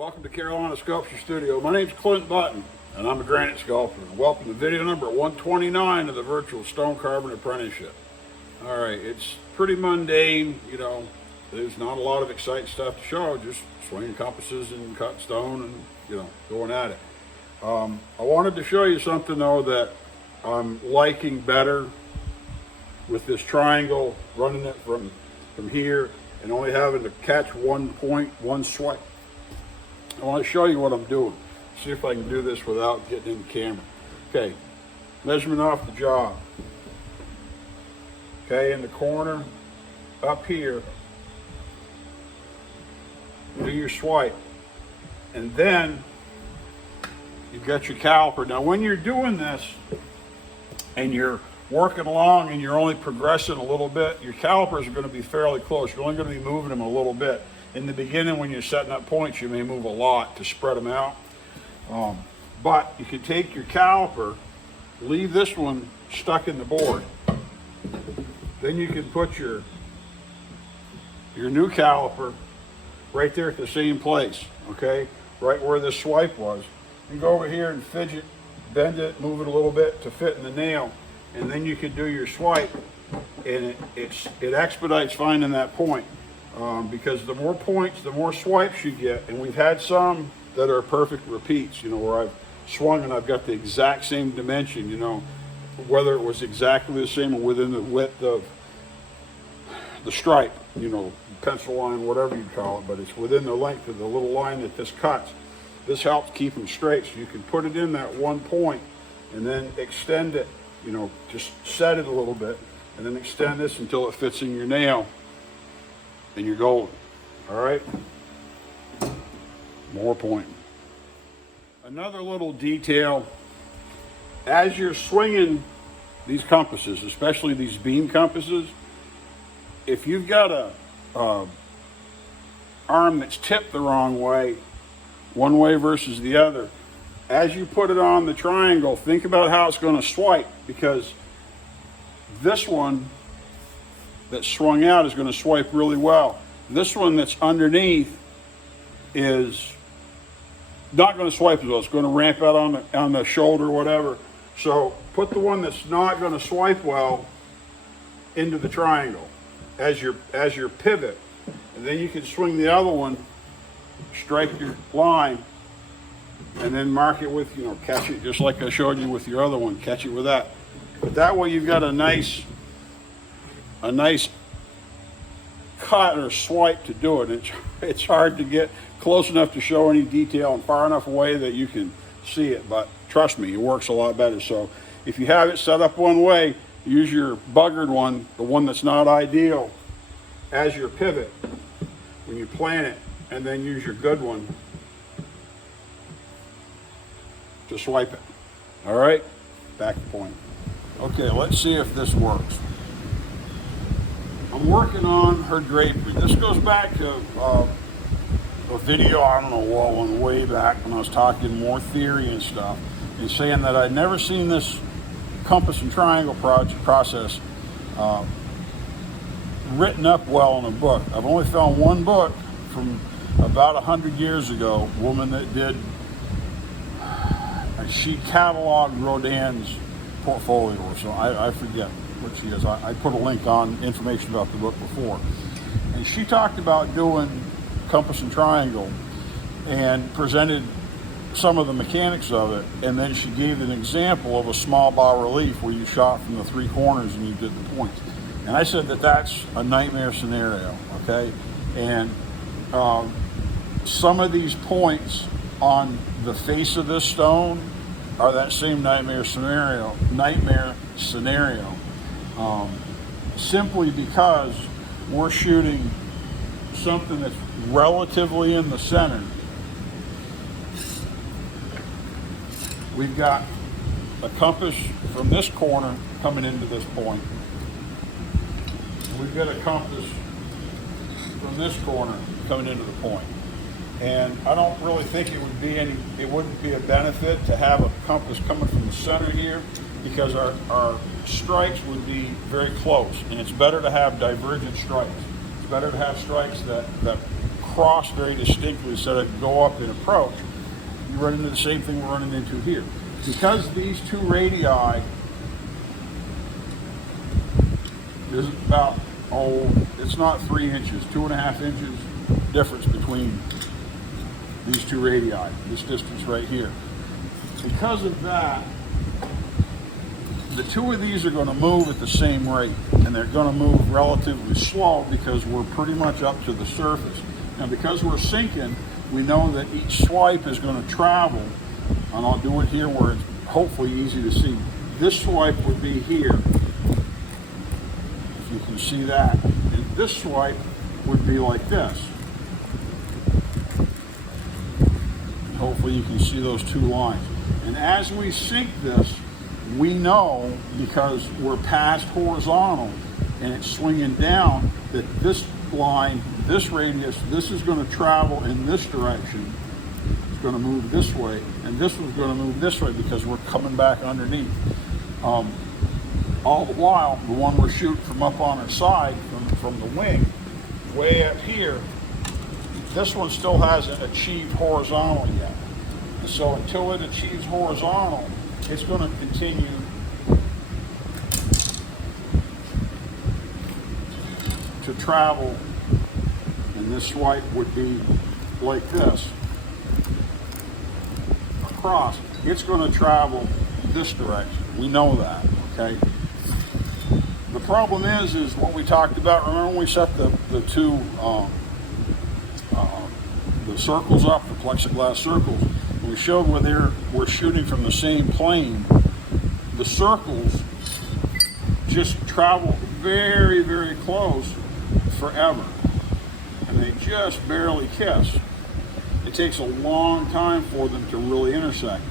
Welcome to Carolina Sculpture Studio. My name's Clint Button, and I'm a granite sculptor. Welcome to video number 129 of the Virtual Stone Carving Apprenticeship. All right, it's pretty mundane, you know. There's not a lot of exciting stuff to show, just swinging compasses and cutting stone and, you know, going at it. I wanted to show you something, though, that I'm liking better with this triangle, running it from here and only having to catch one point, one swipe. I want to show you what I'm doing. See if I can do this without getting in the camera. Okay, measurement off the job. Okay, in the corner, up here, do your swipe. And then you've got your caliper. Now when you're doing this and you're working along and you're only progressing a little bit, your calipers are going to be fairly close. You're only going to be moving them a little bit. In the beginning, when you're setting up points, you may move a lot to spread them out. But you can take your caliper, leave this one stuck in the board. Then you can put your new caliper right there at the same place, okay? Right where this swipe was. And go over here and fidget, bend it, move it a little bit to fit in the nail. And then you can do your swipe, and it expedites finding that point. Because the more points, the more swipes you get. And we've had some that are perfect repeats, you know, where I've swung and I've got the exact same dimension, you know, whether it was exactly the same or within the width of the stripe, you know, pencil line, whatever you call it, but it's within the length of the little line that this cuts. This helps keep them straight, so you can put it in that one point and then extend it, you know, just set it a little bit and then extend this until it fits in your nail. And you're golden. All right? More pointing. Another little detail, as you're swinging these compasses, especially these beam compasses, if you've got a arm that's tipped the wrong way, one way versus the other, as you put it on the triangle, think about how it's going to swipe, because this one that's swung out is going to swipe really well. This one that's underneath is not going to swipe as well. It's going to ramp out on the shoulder or whatever. So put the one that's not going to swipe well into the triangle as your pivot. And then you can swing the other one, strike your line, and then mark it with, you know, catch it just like I showed you with your other one. Catch it with that. But that way you've got a nice cut or swipe to do it. It's hard to get close enough to show any detail and far enough away that you can see it, but trust me, it works a lot better. So if you have it set up one way, use your buggered one, the one that's not ideal, as your pivot when you plan it, and then use your good one to swipe it. All right, back to point. Okay, let's see if this works. I'm working on her drapery. This goes back to a video, I don't know what one, way back when I was talking more theory and stuff, and saying that I'd never seen this compass and triangle process written up well in a book. I've only found one book from about 100 years ago, a woman that did, she cataloged Rodin's portfolio, so I forget what she is. I put a link on information about the book before. And she talked about doing compass and triangle and presented some of the mechanics of it, and then she gave an example of a small bas relief where you shot from the three corners and you did the points. And I said that that's a nightmare scenario, okay? And some of these points on the face of this stone are that same nightmare scenario. Simply because we're shooting something that's relatively in the center. We've got a compass from this corner coming into this point. We've got a compass from this corner coming into the point. And I don't really think it wouldn't be a benefit to have a compass coming from the center here, because our strikes would be very close, and it's better to have divergent strikes. It's better to have strikes that cross very distinctly instead of go up and approach, you run into the same thing we're running into here. Because these two radii, there's about, it's not 3 inches, 2.5 inches difference between these two radii, this distance right here. Because of that, the two of these are going to move at the same rate, and they're going to move relatively slow because we're pretty much up to the surface. Now, because we're sinking, we know that each swipe is going to travel, and I'll do it here where it's hopefully easy to see. This swipe would be here, if you can see that, and this swipe would be like this. And hopefully you can see those two lines. And as we sink this, we know, because we're past horizontal and it's swinging down, that this line, this radius, this is going to travel in this direction. It's going to move this way, and this one's going to move this way because we're coming back underneath. All the while, the one we're shooting from up on our side, from the wing, way up here, this one still hasn't achieved horizontal yet. And so until it achieves horizontal, it's going to continue to travel, and this swipe would be like this across. It's going to travel this direction. We know that, okay? The problem is what we talked about. Remember when we set the two the circles up, the plexiglass circles? We showed where we're shooting from the same plane. The circles just travel very, very close forever, and they just barely kiss. It takes a long time for them to really intersect,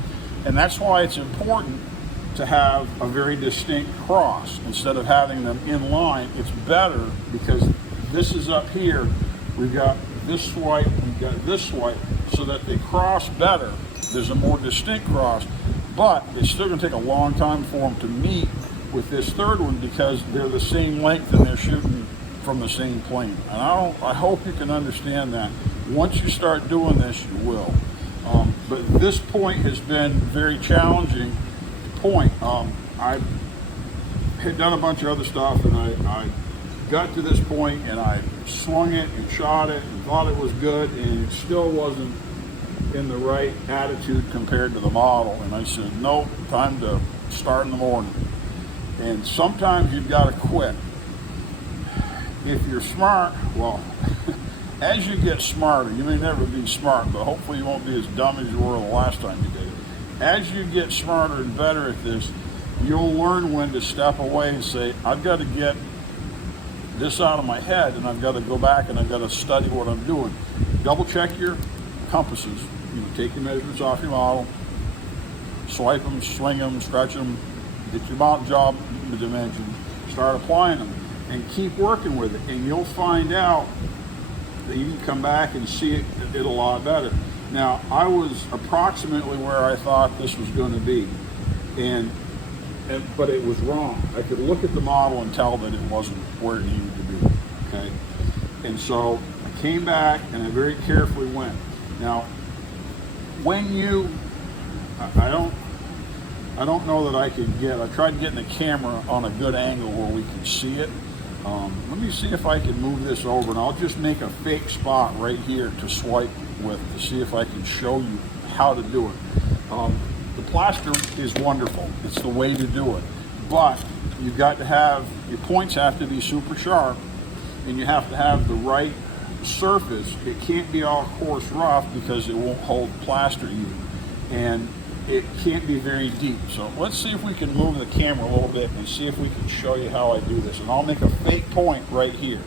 and that's why it's important to have a very distinct cross instead of having them in line. It's better because this is up here, we've got this swipe, we've got this swipe, so that they cross better. There's a more distinct cross, but it's still going to take a long time for them to meet with this third one because they're the same length and they're shooting from the same plane. And I hope you can understand that. Once you start doing this, you will. But this point has been very challenging point. I had done a bunch of other stuff, and I got to this point and I swung it and shot it and thought it was good, and it still wasn't in the right attitude compared to the model. And I said, nope, time to start in the morning. And sometimes you've got to quit. If you're smart, well, as you get smarter, you may never be smart, but hopefully you won't be as dumb as you were the last time you did it. As you get smarter and better at this, you'll learn when to step away and say, I've got to get this out of my head, and I've got to go back and I've got to study what I'm doing. Double check your compasses. You know, take your measurements off your model, swipe them, swing them, stretch them, get your mount job dimensions, start applying them, and keep working with it. And you'll find out that you can come back and see it a lot better. Now, I was approximately where I thought this was going to be, but it was wrong. I could look at the model and tell that it wasn't where it needed to be. Okay, and so I came back and I very carefully went. Now, when you, I don't know that I could get. I tried getting the camera on a good angle where we could see it. Let me see if I can move this over, and I'll just make a fake spot right here to swipe with to see if I can show you how to do it. The plaster is wonderful. It's the way to do it. But you've got to have, your points have to be super sharp, and you have to have the right surface. It can't be all coarse rough because it won't hold plaster even. And it can't be very deep. So let's see if we can move the camera a little bit and see if we can show you how I do this. And I'll make a fake point right here.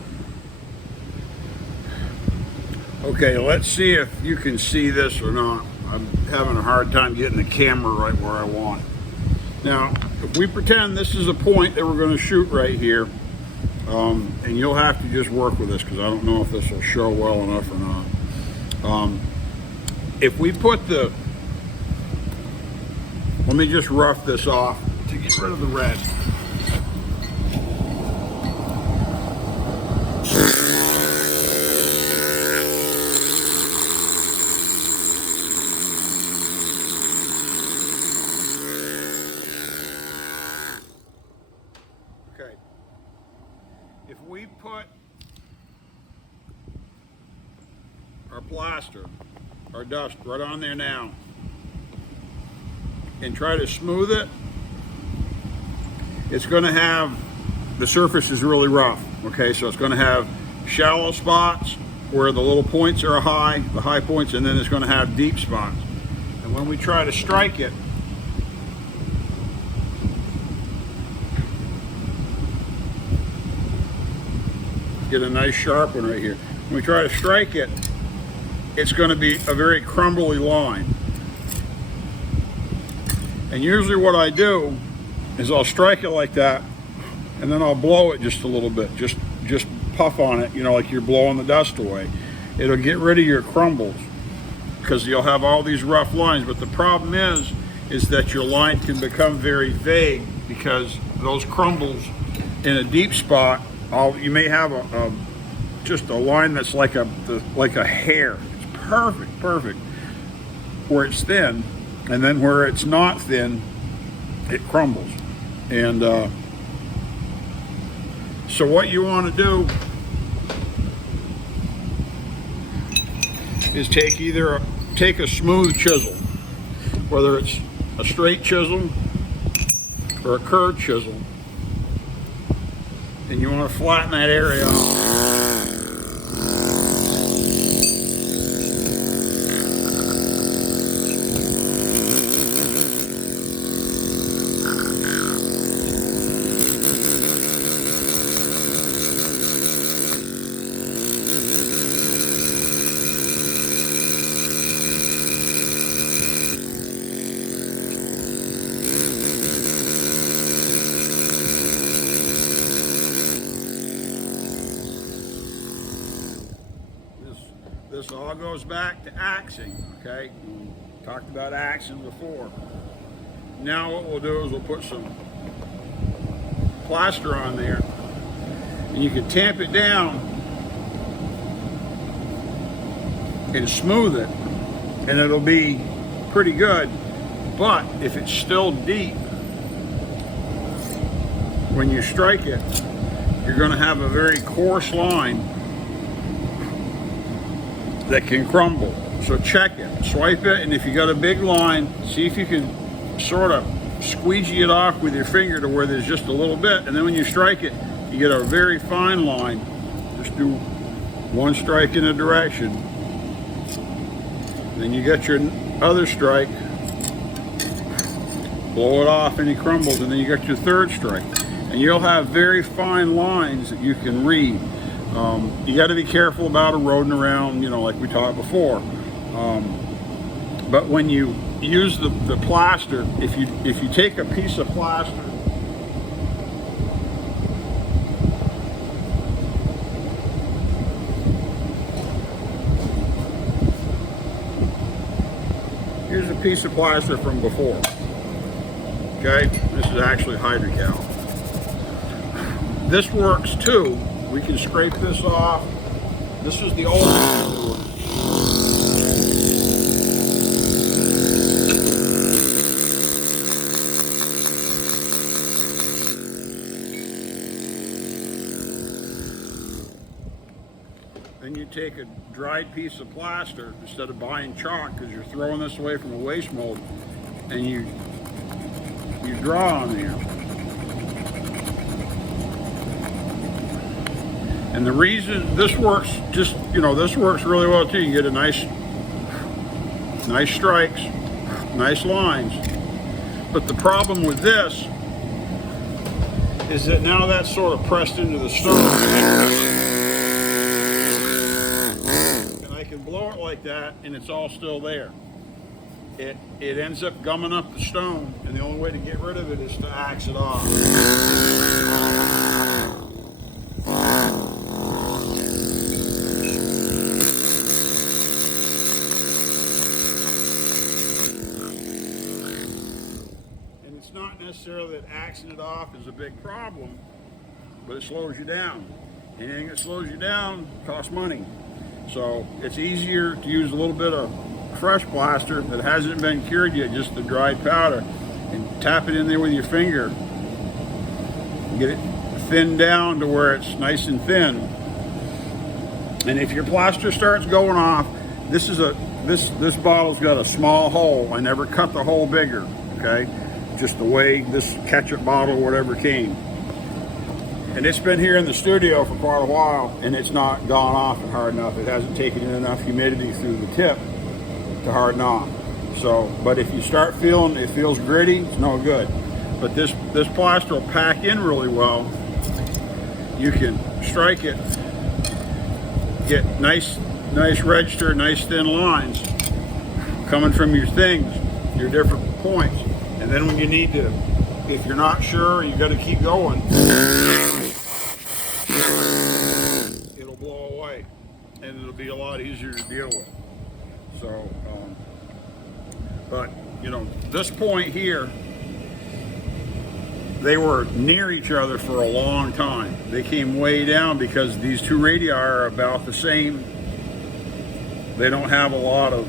Okay, let's see if you can see this or not. I'm having a hard time getting the camera right where I want it. Now, if we pretend this is a point that we're going to shoot right here, and you'll have to just work with this because I don't know if this will show well enough or not. If we put the, let me just rough this off to get rid of the red. our plaster, our dust right on there now, and try to smooth it, it's going to have, the surface is really rough, okay? So it's going to have shallow spots where the little points are high, the high points, and then it's going to have deep spots. And when we try to strike it, get a nice sharp one right here. When we try to strike it, it's going to be a very crumbly line. And usually what I do is I'll strike it like that, and then I'll blow it just a little bit, just puff on it, you know, like you're blowing the dust away. It'll get rid of your crumbles because you'll have all these rough lines. But the problem is that your line can become very vague because those crumbles in a deep spot, you may have just a line that's like a hair. It's perfect where it's thin, and then where it's not thin, it crumbles. And so what you want to do is take a smooth chisel, whether it's a straight chisel or a curved chisel, and you want to flatten that area out. This all goes back to axing, okay? We talked about axing before. Now what we'll do is we'll put some plaster on there, and you can tamp it down and smooth it, and it'll be pretty good. But if it's still deep, when you strike it, you're going to have a very coarse line that can crumble. So check it, swipe it, and if you got a big line, see if you can sort of squeegee it off with your finger to where there's just a little bit, and then when you strike it, you get a very fine line. Just do one strike in a direction, then you get your other strike, blow it off any crumbles, and then you got your third strike, and you'll have very fine lines that you can read. You got to be careful about eroding around, you know, like we taught before. But when you use the plaster, if you take a piece of plaster, here's a piece of plaster from before. Okay, this is actually hydrocal. This works too. We can scrape this off. This is the old one. Then you take a dried piece of plaster instead of buying chalk, because you're throwing this away from a waste mold, and you draw on there. And the reason this works, just, you know, this works really well too. You get a nice strikes, nice lines. But the problem with this is that now that's sort of pressed into the stone. And I can blow it like that and it's all still there. It ends up gumming up the stone, and the only way to get rid of it is to axe it off. It's not necessarily that axing it off is a big problem, but it slows you down. Anything that slows you down costs money. So it's easier to use a little bit of fresh plaster that hasn't been cured yet, just the dried powder, and tap it in there with your finger. Get it thinned down to where it's nice and thin. And if your plaster starts going off, this bottle's got a small hole. I never cut the hole bigger, okay? Just the way this ketchup bottle or whatever came. And it's been here in the studio for quite a while, and it's not gone off and hardened up. It hasn't taken in enough humidity through the tip to harden off. So, but if you start feeling it feels gritty, it's no good. But this plaster will pack in really well. You can strike it, get nice register, nice thin lines coming from your things, your different points. And then when you need to, if you're not sure, you got to keep going, it'll blow away, and it'll be a lot easier to deal with. So, but you know, this point here, they were near each other for a long time. They came way down because these two radii are about the same. They don't have a lot of,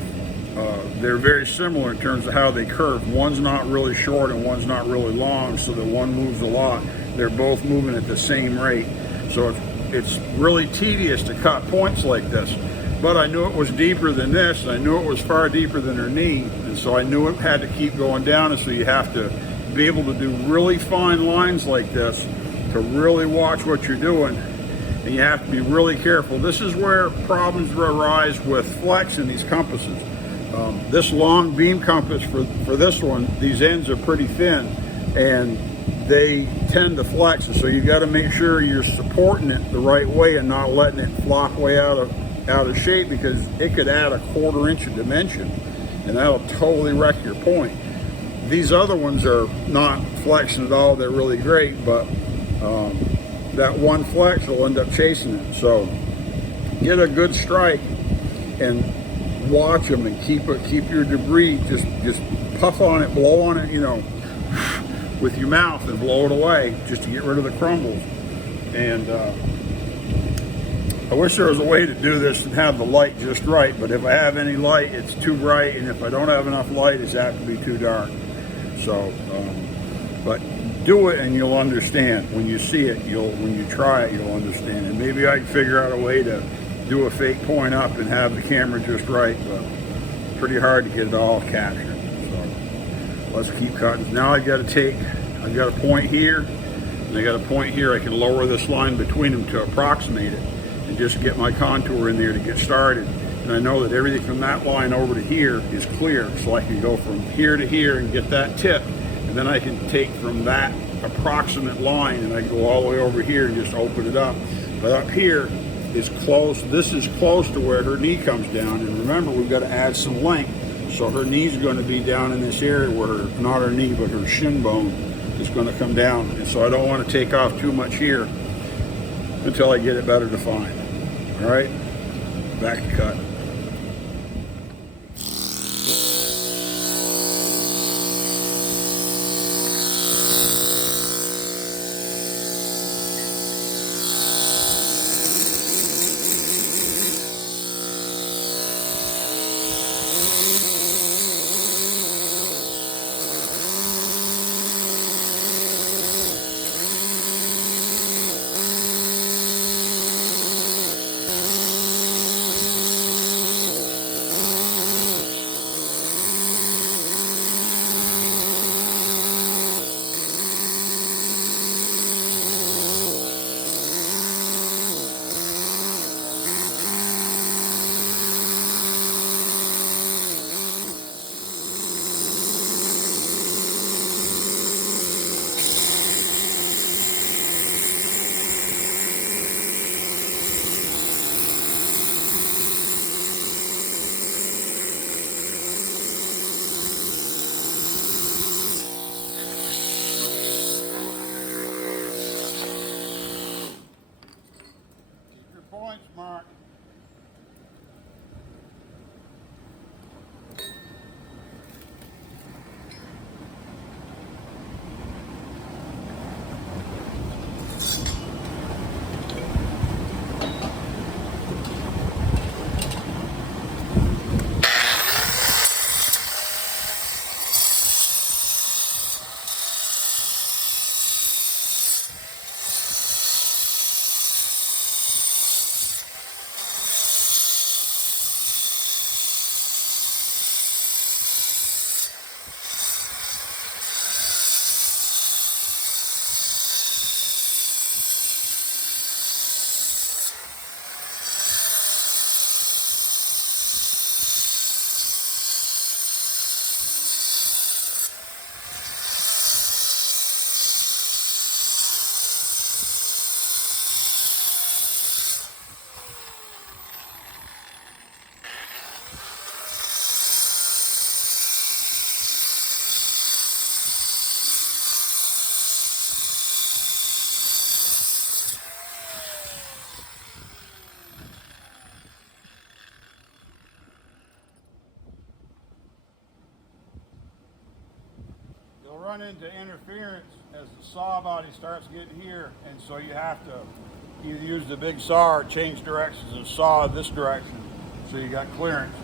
they're very similar in terms of how they curve. One's not really short and one's not really long, so that one moves a lot. They're both moving at the same rate. So it's really tedious to cut points like this. But I knew it was deeper than this, and I knew it was far deeper than her knee, and so I knew it had to keep going down, and so you have to be able to do really fine lines like this to really watch what you're doing, and you have to be really careful. This is where problems arise with flex in these compasses. This long beam compass for this one, these ends are pretty thin and they tend to flex, and so you got to make sure you're supporting it the right way and not letting it flop way out of shape, because it could add a 1/4 inch of dimension and that'll totally wreck your point. These other ones are not flexing at all. They're really great, but that one flex will end up chasing it. So get a good strike and watch them, and keep your debris, just puff on it, blow on it, you know, with your mouth, and blow it away just to get rid of the crumbles. And I wish there was a way to do this and have the light just right, but if I have any light, it's too bright, and if I don't have enough light, it's apt to be too dark. So, but do it and you'll understand. When you see it, when you try it, you'll understand. And maybe I can figure out a way to do a fake point up and have the camera just right, but it's pretty hard to get it all captured. So let's keep cutting. Now I've got a point here, and I got a point here. I can lower this line between them to approximate it and just get my contour in there to get started. And I know that everything from that line over to here is clear, so I can go from here to here and get that tip, and then I can take from that approximate line and I go all the way over here and just open it up. But up here is close. This is close to where her knee comes down, and remember, we've got to add some length, so her knee's going to be down in this area where not her knee but her shin bone is going to come down, and so I don't want to take off too much here until I get it better defined. All right, back to cut. Points, Mark. run into interference as the saw body starts getting here, and so you have to either use the big saw or change directions and saw this direction so you got clearance.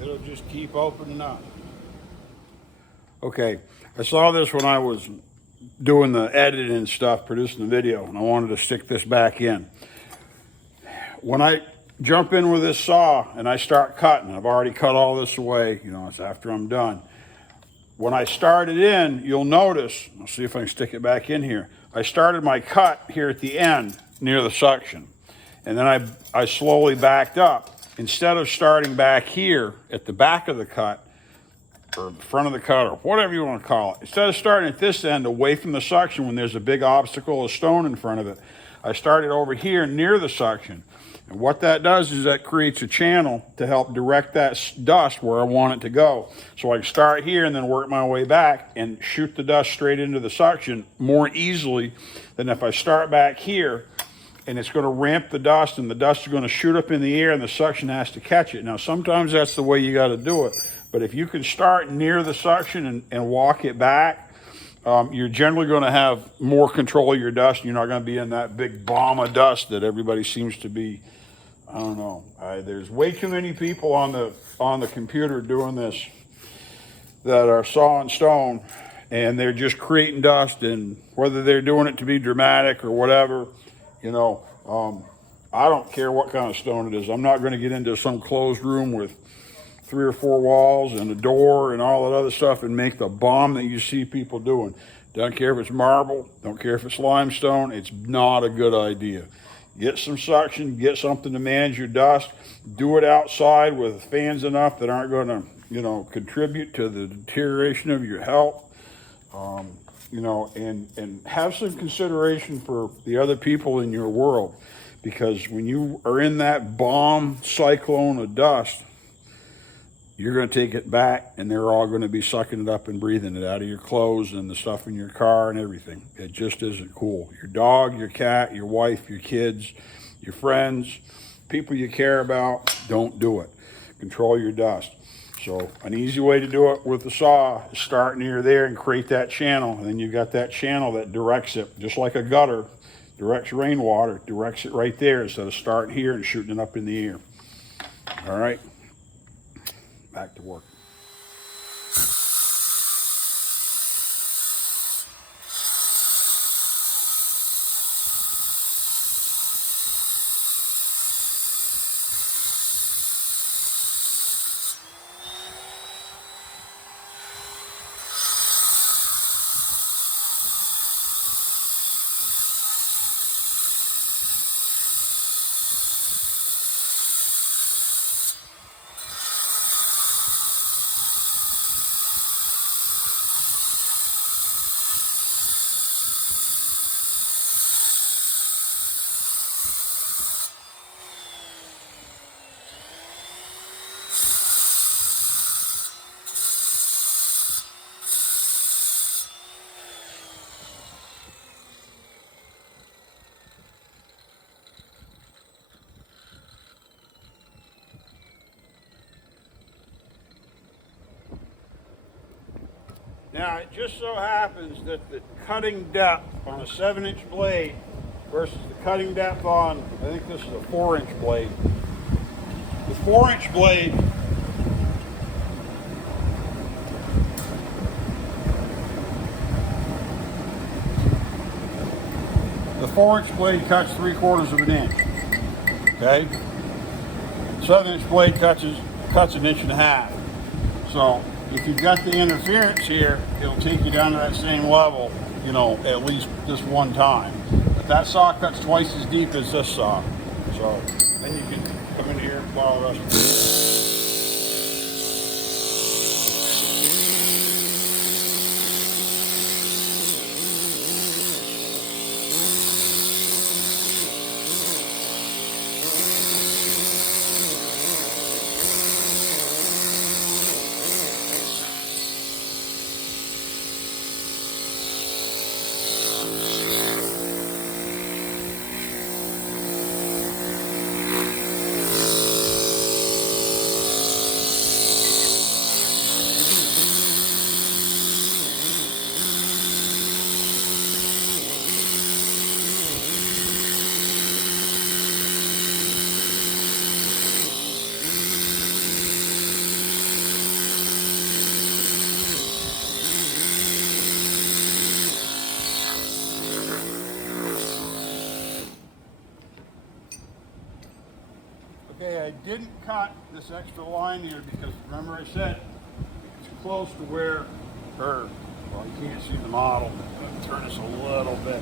It'll just keep opening up. Okay, I saw this when I was doing the editing and stuff, producing the video, and I wanted to stick this back in. When I jump in with this saw and I start cutting, I've already cut all this away, you know, it's after I'm done. When I started in, you'll notice, I'll see if I can stick it back in here. I started my cut here at the end near the suction, and then I slowly backed up. Instead of starting back here at the back of the cut, or the front of the cut, or whatever you want to call it, instead of starting at this end away from the suction when there's a big obstacle of stone in front of it, I started over here near the suction. And what that does is that creates a channel to help direct that dust where I want it to go. So I can start here and then work my way back and shoot the dust straight into the suction more easily than if I start back here and it's going to ramp the dust, and the dust is going to shoot up in the air and the suction has to catch it. Now, sometimes that's the way you got to do it, but if you can start near the suction and walk it back, you're generally going to have more control of your dust. You're not going to be in that big bomb of dust that everybody seems to be. I don't know. There's way too many people on the computer doing this that are sawing stone, and they're just creating dust, and whether they're doing it to be dramatic or whatever, you know, I don't care what kind of stone it is. I'm not going to get into some closed room with 3 or 4 walls and a door and all that other stuff and make the bomb that you see people doing. Don't care if it's marble, don't care if it's limestone, it's not a good idea. Get some suction, get something to manage your dust, do it outside with fans enough that aren't going to, you know, contribute to the deterioration of your health. You know, and have some consideration for the other people in your world, because when you are in that bomb cyclone of dust, you're going to take it back and they're all going to be sucking it up and breathing it out of your clothes and the stuff in your car and everything. It just isn't cool. Your dog, your cat, your wife, your kids, your friends, people you care about, don't do it. Control your dust. So an easy way to do it with the saw is start near there and create that channel, and then you got that channel that directs it, just like a gutter directs rainwater, directs it right there instead of starting here and shooting it up in the air. All right, back to work. Now, it just so happens that the cutting depth on a 7-inch blade versus the cutting depth on, I think this is a 4-inch blade. The 4-inch blade, cuts 3/4 of an inch. Okay? 7-inch blade cuts 1.5 inches. So if you've got the interference here, it'll take you down to that same level, you know, at least this one time. But that saw cuts twice as deep as this saw. So then you can come in here and plow the rest of it. Okay, I didn't cut this extra line here because remember I said it's close to where her, well, you can't see the model, but I'll turn this a little bit,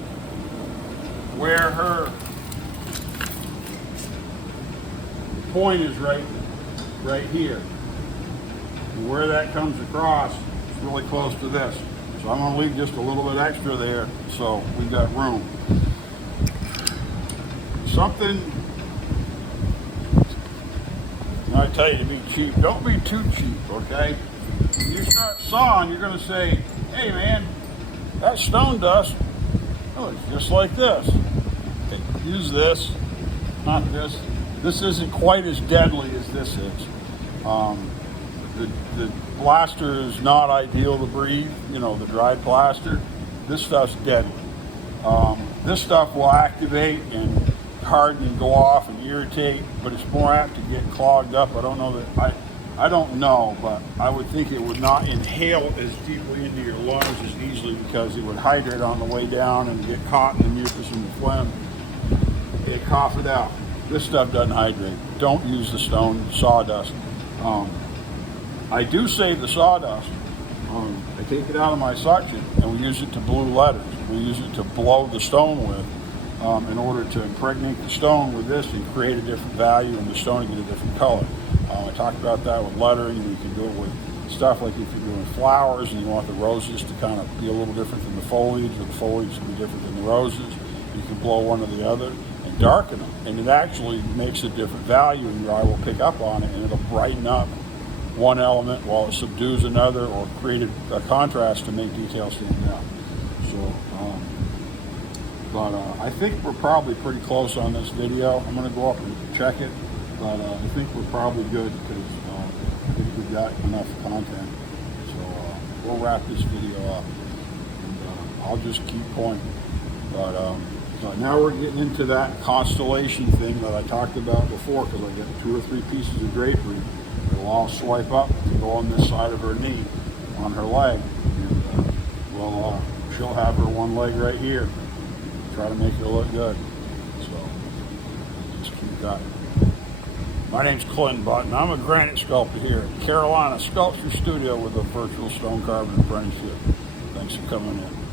where her point is right here. And where that comes across is really close to this. So I'm going to leave just a little bit extra there so we've got room. Something, I tell you to be cheap, don't be too cheap, okay? When you start sawing, you're going to say, hey man, that stone dust, oh, it's just like this. Okay, use this, not this. This isn't quite as deadly as this is. The plaster is not ideal to breathe, you know, the dried plaster. This stuff's deadly. This stuff will activate and harden and go off and irritate, but it's more apt to get clogged up. I don't know that, I don't know, but I would think it would not inhale as deeply into your lungs as easily because it would hydrate on the way down and get caught in the mucus and the phlegm. It cough it out. This stuff doesn't hydrate. Don't use the stone sawdust. I do save the sawdust. I take it out of my suction and we use it to blue letters. We use it to blow the stone with in order to impregnate the stone with this and create a different value and the stone to get a different color. I talked about that with lettering, and you can do it with stuff like if you're doing flowers and you want the roses to kind of be a little different than the foliage, or the foliage to be different than the roses, you can blow one or the other and darken them. And it actually makes a different value, and your eye will pick up on it, and it'll brighten up one element while it subdues another, or create a contrast to make details stand out. So, I think we're probably pretty close on this video. I'm going to go up and check it, but I think we're probably good because I think we've got enough content. So we'll wrap this video up, and I'll just keep pointing. But so now we're getting into that constellation thing that I talked about before, because I got 2 or 3 pieces of drapery. It'll all swipe up to go on this side of her knee, on her leg, and she'll have her one leg right here. Try to make her look good. So just keep cutting. My name's Clint Button. I'm a granite sculptor here at Carolina Sculpture Studio with a Virtual Stone Carving Apprenticeship. Thanks for coming in.